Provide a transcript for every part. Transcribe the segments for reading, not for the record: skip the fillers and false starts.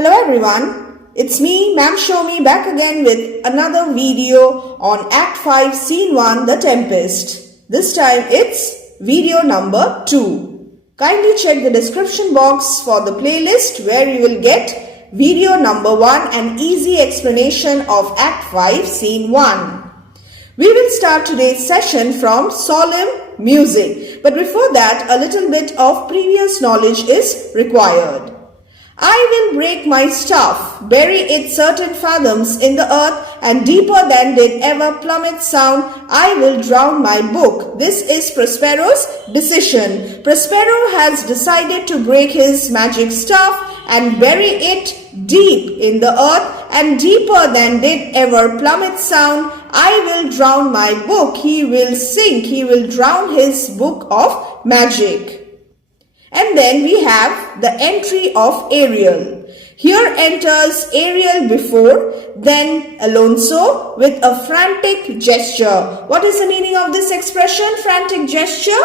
Hello everyone, it's me, Ma'am Shomi, back again with another video on Act 5, Scene 1, The Tempest. This time it's video number 2. Kindly check the description box for the playlist where you will get video number 1, an easy explanation of Act 5, Scene 1. We will start today's session from solemn music, but before that a little bit of previous knowledge is required. I will break my staff, bury it certain fathoms in the earth, and deeper than did ever plummet sound, I will drown my book. This is Prospero's decision. Prospero has decided to break his magic staff and bury it deep in the earth, and deeper than did ever plummet sound, I will drown my book. He will sink, he will drown his book of magic. And then we have the entry of Ariel. Here enters Ariel before, then Alonso with a frantic gesture. What is the meaning of this expression, frantic gesture?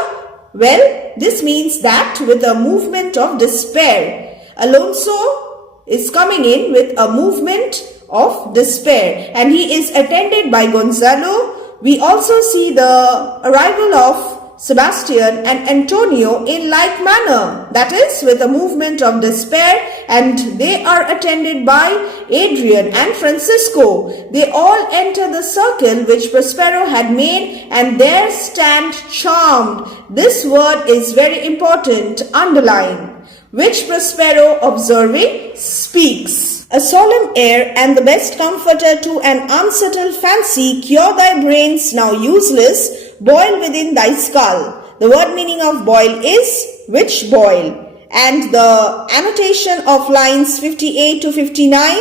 Well, this means that with a movement of despair. Alonso is coming in with a movement of despair, and he is attended by Gonzalo. We also see the arrival of Sebastian and Antonio in like manner, that is with a movement of despair, and they are attended by Adrian and Francisco. They all enter the circle which Prospero had made and there stand charmed. This word is very important, underline. Which Prospero observing speaks. A solemn air and the best comforter to an unsettled fancy, cure thy brains now useless, boil within thy skull. The word meaning of boil is which boil. And the annotation of lines 58 to 59,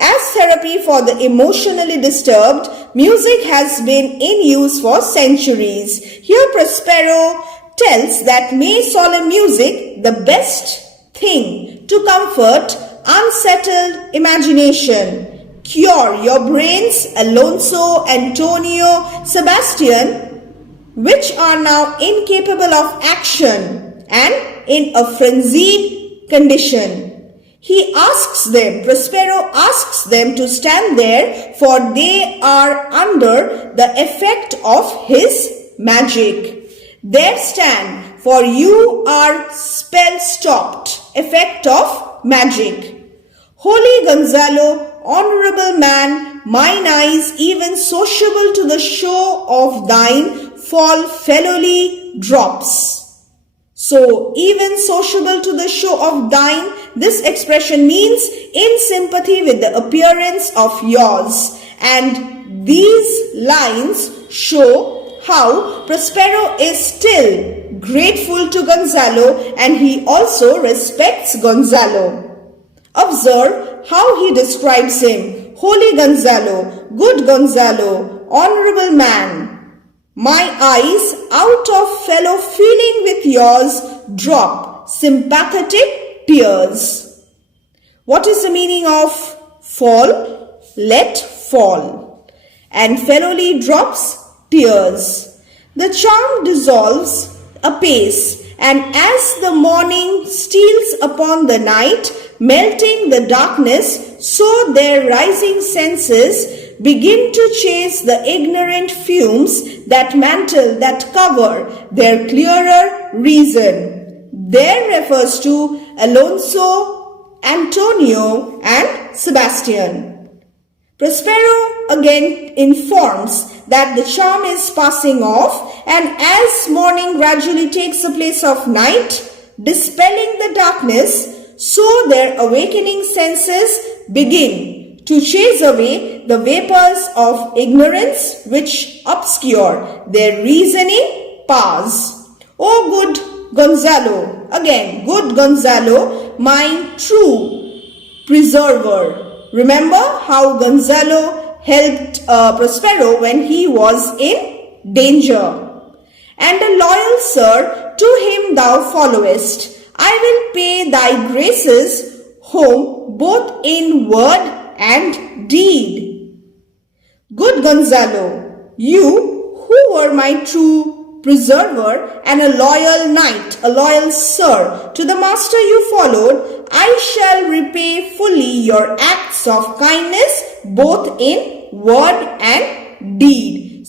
as therapy for the emotionally disturbed, music has been in use for centuries. Here Prospero tells that make solemn music the best thing to comfort unsettled imagination. Cure your brains, Alonso, Antonio, Sebastian, which are now incapable of action and in a frenzied condition. He asks them, Prospero asks them to stand there, for they are under the effect of his magic. There stand, for you are spell stopped, effect of magic. Holy Gonzalo, honorable man, mine eyes, even sociable to the show of thine, fall fellowly drops. So, even sociable to the show of thine, this expression means in sympathy with the appearance of yours. And these lines show how Prospero is still grateful to Gonzalo and he also respects Gonzalo. Observe how he describes him. Holy Gonzalo, good Gonzalo, honorable man. My eyes, out of fellow feeling with yours, drop sympathetic tears. What is the meaning of fall? Let fall. And fellowly drops tears. The charm dissolves apace, and as the morning steals upon the night, melting the darkness, so their rising senses begin to chase the ignorant fumes that mantle, that cover their clearer reason. There refers to Alonso, Antonio and Sebastian. Prospero again informs that the charm is passing off, and as morning gradually takes the place of night, dispelling the darkness, so their awakening senses begin to chase away the vapors of ignorance which obscure their reasoning powers. O good Gonzalo, again, good Gonzalo, my true preserver. Remember how Gonzalo helped Prospero when he was in danger. And a loyal sir, to him thou followest. I will pay thy graces home both in word and deed. Good Gonzalo, you who were my true preserver, and a loyal knight, a loyal sir. To the master you followed, I shall repay fully your acts of kindness, both in word and deed.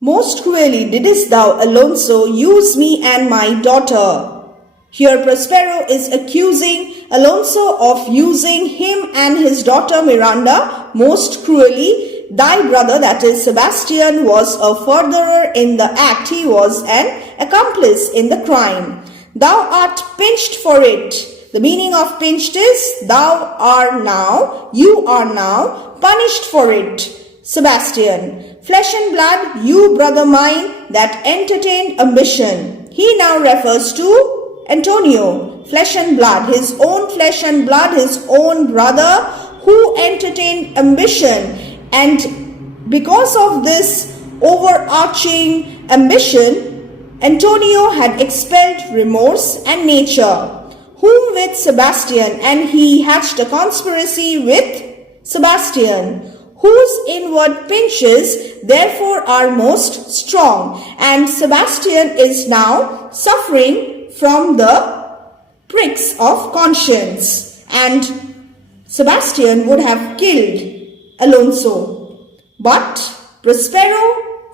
Most cruelly didst thou, Alonso, use me and my daughter. Here Prospero is accusing Alonso of using him and his daughter Miranda most cruelly. Thy brother, that is Sebastian, was a furtherer in the act. He was an accomplice in the crime. Thou art pinched for it. The meaning of pinched is you are now punished for it. Sebastian, flesh and blood, you brother mine that entertained ambition. He now refers to Antonio, flesh and blood, his own flesh and blood, his own brother who entertained ambition. And because of this overarching ambition, Antonio had expelled remorse and nature, whom with Sebastian, and he hatched a conspiracy with Sebastian, whose inward pinches therefore are most strong. And Sebastian is now suffering from the pricks of conscience, and Sebastian would have killed Alonso. But Prospero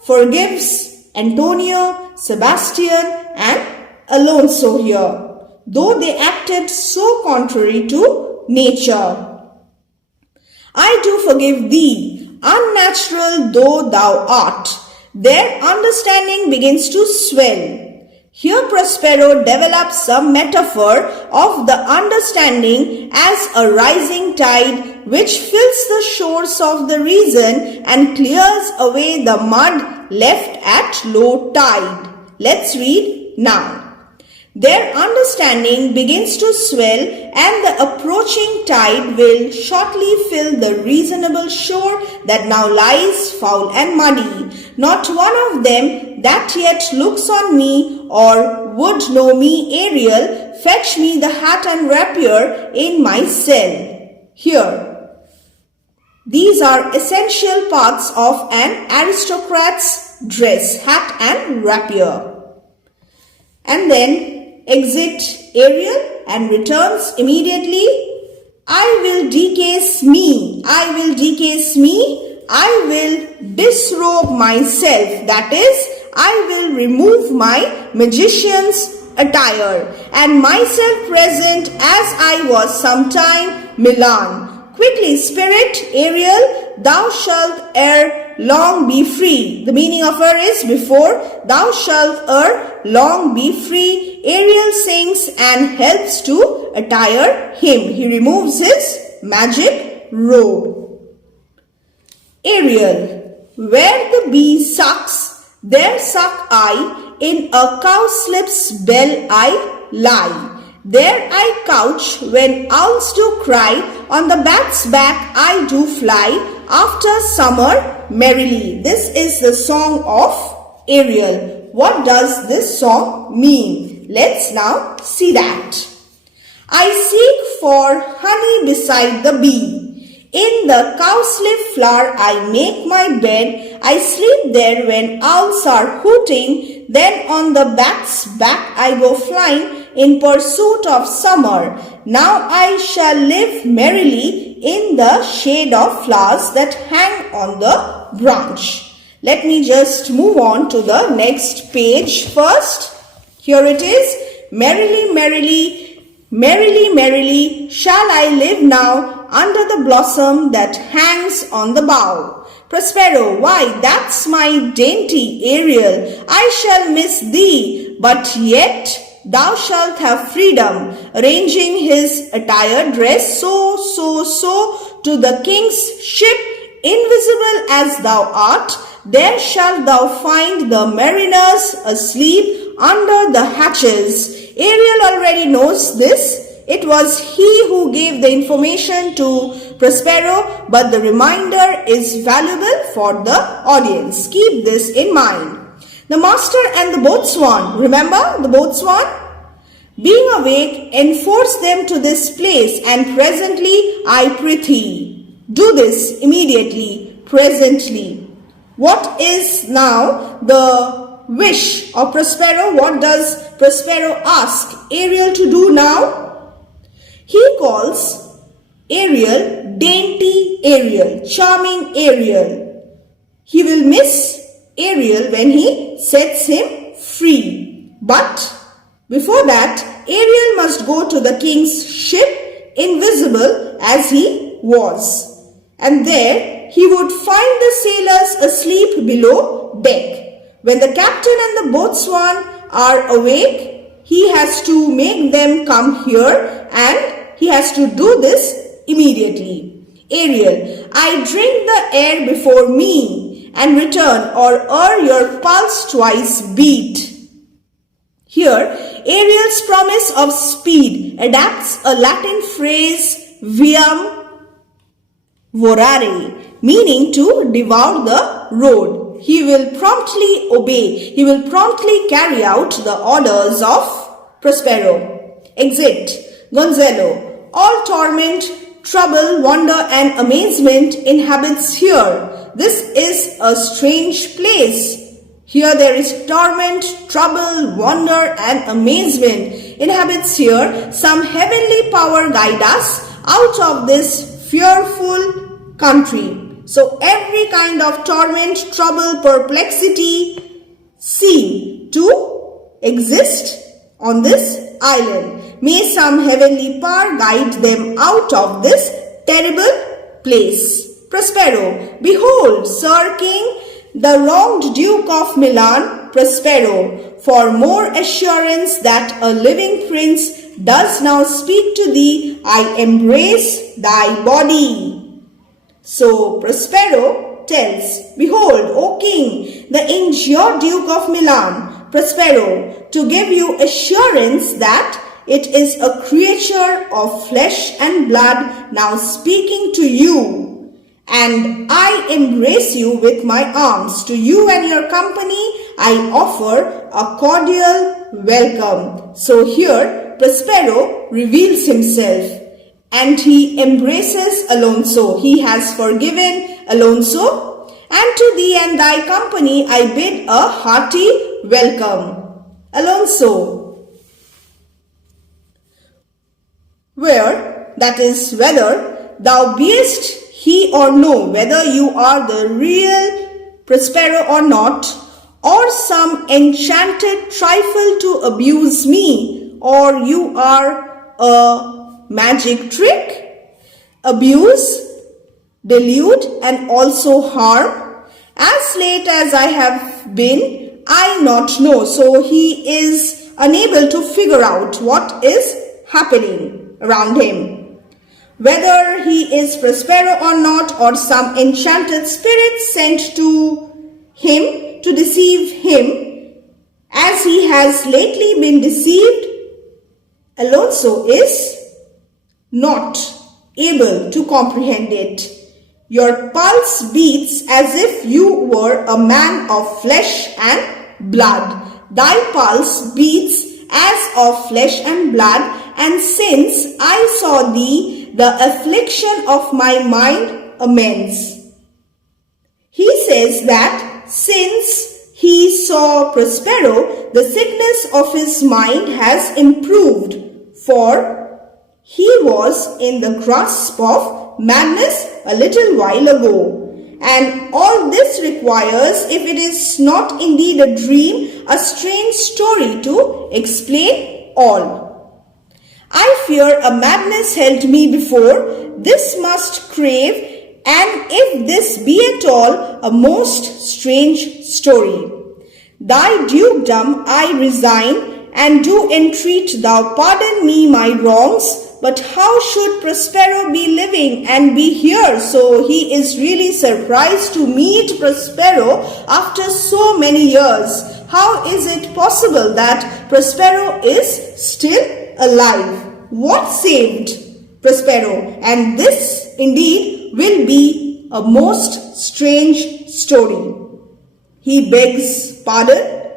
forgives Antonio, Sebastian and Alonso here, though they acted so contrary to nature. I do forgive thee, unnatural though thou art. Their understanding begins to swell. Here Prospero develops some metaphor of the understanding as a rising tide which fills the shores of the reason and clears away the mud left at low tide. Let's read now. Their understanding begins to swell, and the approaching tide will shortly fill the reasonable shore that now lies foul and muddy. Not one of them that yet looks on me or would know me, Ariel, fetch me the hat and rapier in my cell. Here, these are essential parts of an aristocrat's dress, hat and rapier. And then exit Ariel and returns immediately. I will decase me, I will decase me, I will disrobe myself, that is, I will remove my magician's attire, and myself present as I was sometime Milan. Quickly, spirit, Ariel, thou shalt ere long be free. The meaning of her is before thou shalt ere long be free. Ariel sings and helps to attire him. He removes his magic robe. Ariel, where the bee sucks, there suck I, in a cowslip's bell I lie. There I couch when owls do cry, on the bat's back I do fly, after summer merrily. This is the song of Ariel. What does this song mean? Let's now see that. I seek for honey beside the bee. In the cowslip flower I make my bed. I sleep there when owls are hooting. Then on the bat's back I go flying in pursuit of summer. Now I shall live merrily in the shade of flowers that hang on the branch. Let me just move on to the next page first. Here it is. Merrily, merrily, merrily, merrily shall I live now under the blossom that hangs on the bough. Prospero, why, that's my dainty Ariel. I shall miss thee, but yet thou shalt have freedom. Arranging his attire dress so to the king's ship, invisible as thou art, there shalt thou find the mariners asleep under the hatches. Ariel already knows this. It was he who gave the information to Prospero, but the reminder is valuable for the audience. Keep this in mind. The master and the boatswain, remember the boatswain? Being awake, enforce them to this place, and presently I prithee. Do this immediately, presently. What is now the wish of Prospero. What does Prospero ask Ariel to do now? He calls Ariel dainty Ariel, charming Ariel. He will miss Ariel when he sets him free. But before that, Ariel must go to the king's ship, invisible as he was. And there he would find the sailors asleep below deck. When the captain and the boatswain are awake, he has to make them come here, and he has to do this immediately. Ariel, I drink the air before me and return, or ere your pulse twice beat. Here, Ariel's promise of speed adapts a Latin phrase viam vorare, meaning to devour the road. He will promptly obey. He will promptly carry out the orders of Prospero. Exit. Gonzalo, all torment, trouble, wonder and amazement inhabits here. This is a strange place. Here there is torment, trouble, wonder and amazement inhabits here. Some heavenly power guide us out of this fearful country. So every kind of torment, trouble, perplexity seem to exist on this island. May some heavenly power guide them out of this terrible place. Prospero, behold, Sir King, the wronged Duke of Milan, Prospero, for more assurance that a living prince does now speak to thee, I embrace thy body. So Prospero tells, behold, O king, the injured Duke of Milan, Prospero, to give you assurance that it is a creature of flesh and blood now speaking to you, and I embrace you with my arms. To you and your company I offer a cordial welcome. So here Prospero reveals himself. And he embraces Alonso. He has forgiven Alonso. And to thee and thy company I bid a hearty welcome. Alonso, where, that is whether thou beest he or no, whether you are the real Prospero or not, or some enchanted trifle to abuse me, or you are a magic trick, abuse, delude and also harm. As late as I have been, I not know. So he is unable to figure out what is happening around him. Whether he is Prospero or not, or some enchanted spirit sent to him to deceive him, as he has lately been deceived, Alonso is not able to comprehend it. Your pulse beats as if you were a man of flesh and blood. Thy pulse beats as of flesh and blood, and since I saw thee, the affliction of my mind amends. He says that since he saw Prospero, the sickness of his mind has improved, for he was in the grasp of madness a little while ago. And all this requires, if it is not indeed a dream, a strange story to explain all. I fear a madness held me before, this must crave, and if this be at all a most strange story. Thy dukedom I resign, and do entreat thou pardon me my wrongs. But how should Prospero be living and be here? So he is really surprised to meet Prospero after so many years. How is it possible that Prospero is still alive? What saved Prospero? And this indeed will be a most strange story. He begs pardon,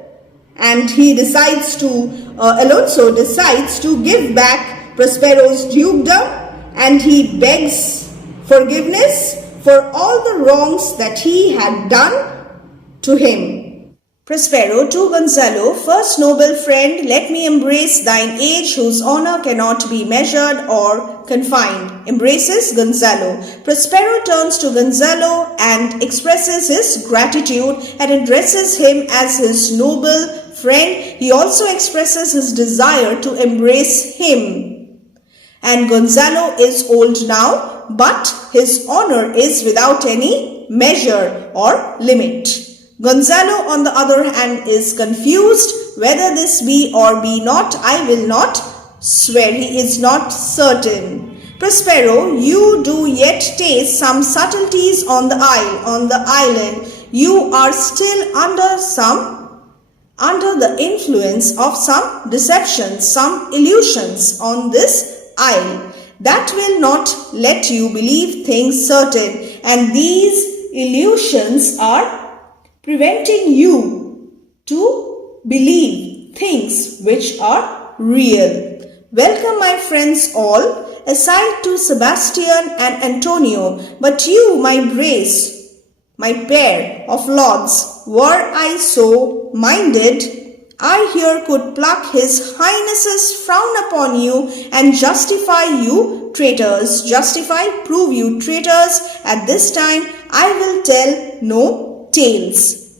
and he decides to, Alonso decides to give back Prospero's dukedom, and he begs forgiveness for all the wrongs that he had done to him. Prospero to Gonzalo, first noble friend, let me embrace thine age whose honor cannot be measured or confined. Embraces Gonzalo. Prospero turns to Gonzalo and expresses his gratitude and addresses him as his noble friend. He also expresses his desire to embrace him. And Gonzalo is old now, but his honor is without any measure or limit. Gonzalo, on the other hand, is confused. Whether this be or be not, I will not swear. He is not certain. Prospero, you do yet taste some subtleties on the island. You are still under the influence of some deceptions, some illusions on this isle that will not let you believe things certain, and these illusions are preventing you to believe things which are real. Welcome, my friends all, aside to Sebastian and Antonio, but you, my brace, my pair of lords, were I so minded, I here could pluck his highness's frown upon you and justify you traitors, prove you traitors. At this time I will tell no tales.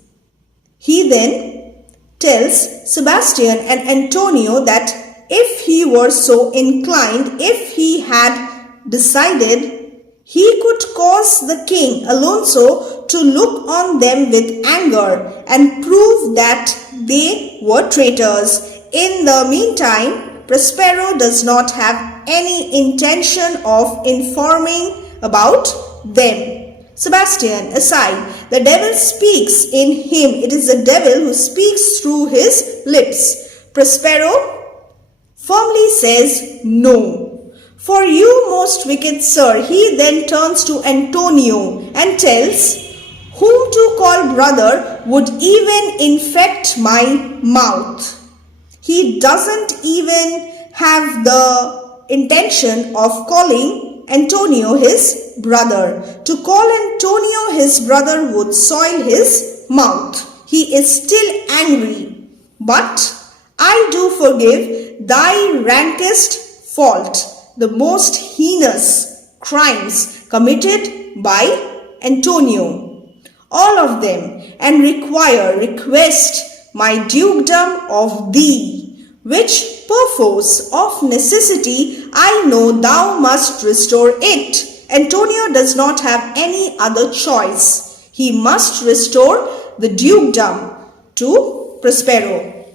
He then tells Sebastian and Antonio that if he were so inclined, if he had decided, he could cause the king Alonso to look on them with anger and prove that they were traitors. In the meantime, Prospero does not have any intention of informing about them. Sebastian, aside, the devil speaks in him. It is the devil who speaks through his lips. Prospero firmly says no. For you, most wicked sir, he then turns to Antonio and tells, whom to call brother would even infect my mouth. He doesn't even have the intention of calling Antonio his brother. To call Antonio his brother would soil his mouth. He is still angry. But I do forgive thy rankest fault, the most heinous crimes committed by Antonio, all of them, and request my dukedom of thee, which perforce of necessity I know thou must restore it. Antonio does not have any other choice. He must restore the dukedom to Prospero.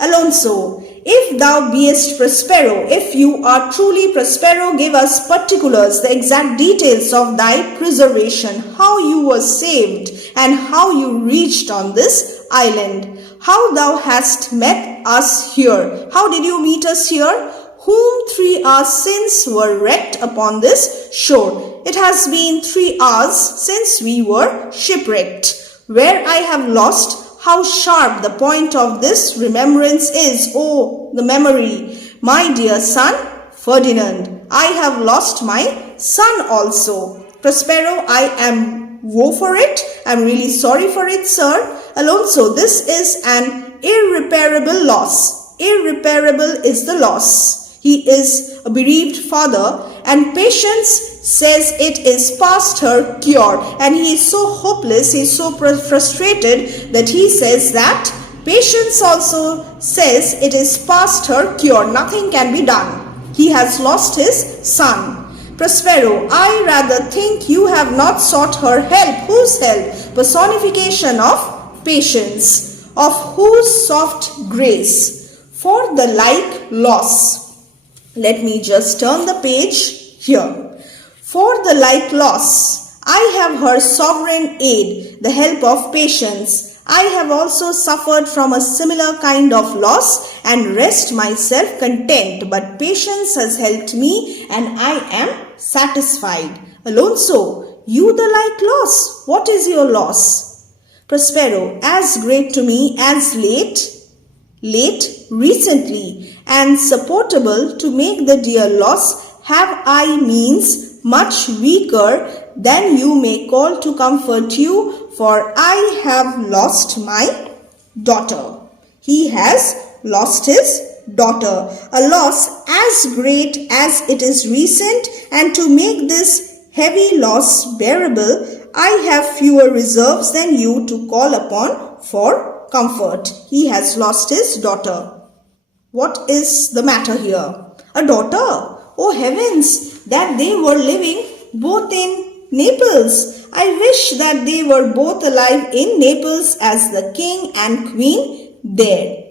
Alonso, if thou beest Prospero, if you are truly Prospero, give us particulars, the exact details of thy preservation, how you were saved and how you reached on this island, how thou hast met us here. How did you meet us here? Whom 3 hours since were wrecked upon this shore. It has been 3 hours since we were shipwrecked. Where I have lost, how sharp the point of this remembrance is, oh, the memory. My dear son, Ferdinand, I have lost my son also. Prospero, I am woe for it. I am really sorry for it, sir. Alonso, this is an irreparable loss. Irreparable is the loss. He is a bereaved father, and Patience says it is past her cure, and he is so hopeless, he is so frustrated that he says that Patience also says it is past her cure, nothing can be done. He has lost his son. Prospero, I rather think you have not sought her help. Whose help? Personification of Patience, of whose soft grace. For the like loss. Let me just turn the page here. For the like loss, I have her sovereign aid, the help of Patience. I have also suffered from a similar kind of loss and rest myself content, but Patience has helped me and I am satisfied. Alonso, you the like loss, what is your loss? Prospero, as great to me as late, recently, and supportable to make the dear loss, have I means much weaker than you may call to comfort you, for I have lost my daughter. He has lost his daughter. A loss as great as it is recent, and to make this heavy loss bearable, I have fewer reserves than you to call upon for comfort. He has lost his daughter. What is the matter here? A daughter? Oh heavens, that they were living both in Naples. I wish that they were both alive in Naples as the king and queen there.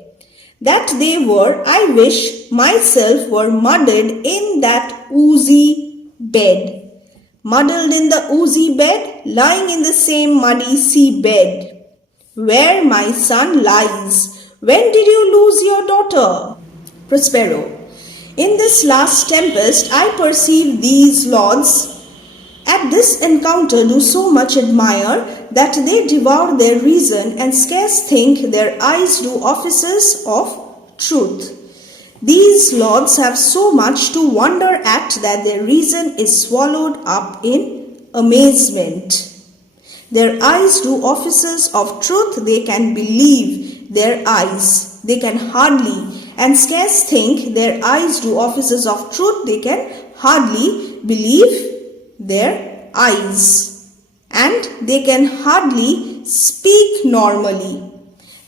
That they were, I wish myself were muddled in that oozy bed. Muddled in the oozy bed, lying in the same muddy sea bed where my son lies. When did you lose your daughter? Prospero. In this last tempest, I perceive these lords at this encounter do so much admire that they devour their reason and scarce think their eyes do offices of truth. These lords have so much to wonder at that their reason is swallowed up in amazement. Their eyes do offices of truth, they can believe their eyes. They can hardly and scarce think their eyes do offices of truth, they can hardly believe their eyes. And they can hardly speak normally.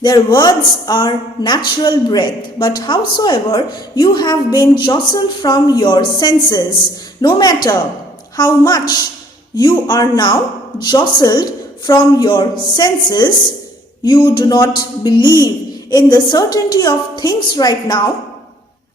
Their words are natural breath, but howsoever you have been jostled from your senses, no matter how much you are now jostled from your senses, you do not believe in the certainty of things right now.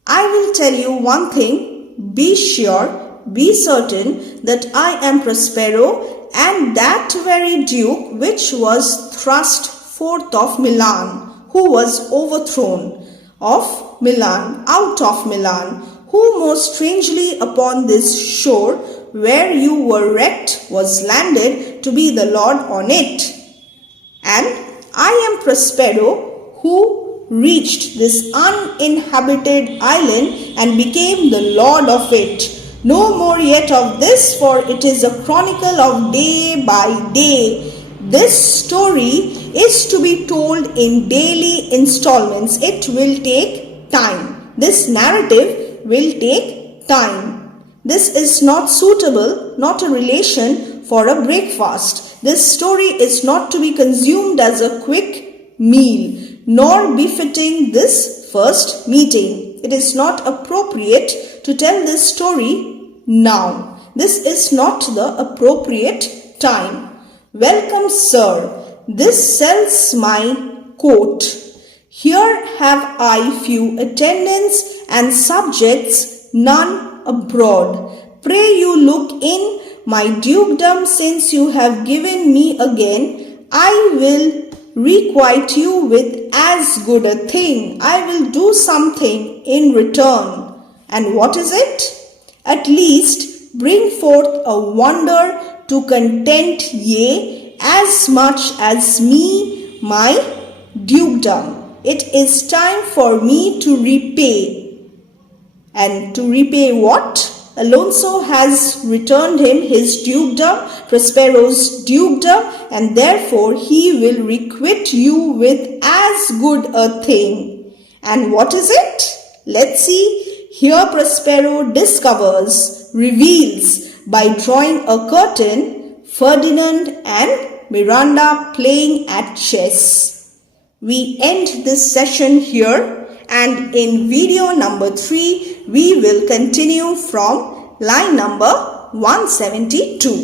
I will tell you one thing, be sure, be certain that I am Prospero, and that very duke which was thrust forth of Milan, who was overthrown of Milan, out of Milan, who most strangely upon this shore where you were wrecked was landed to be the lord on it. And I am Prospero, who reached this uninhabited island and became the lord of it. No more yet of this, for it is a chronicle of day by day. This story is to be told in daily installments. It will take time. This narrative will take time. This is not suitable, not a relation for a breakfast. This story is not to be consumed as a quick meal, nor befitting this first meeting. It is not appropriate to tell this story now. This is not the appropriate time. Welcome, sir. This sells my coat. Here have I few attendants and subjects, none abroad. Pray you look in my dukedom, since you have given me again. I will requite you with as good a thing. I will do something in return. And what is it? At least bring forth a wonder to content ye as much as me my dukedom. It is time for me to repay. And to repay what? Alonso has returned him his dukedom, Prospero's dukedom, and therefore he will requite you with as good a thing. And what is it? Let's see. Here Prospero discovers, reveals, by drawing a curtain, Ferdinand and Miranda playing at chess. We end this session here, and in video number 3, we will continue from line number 172.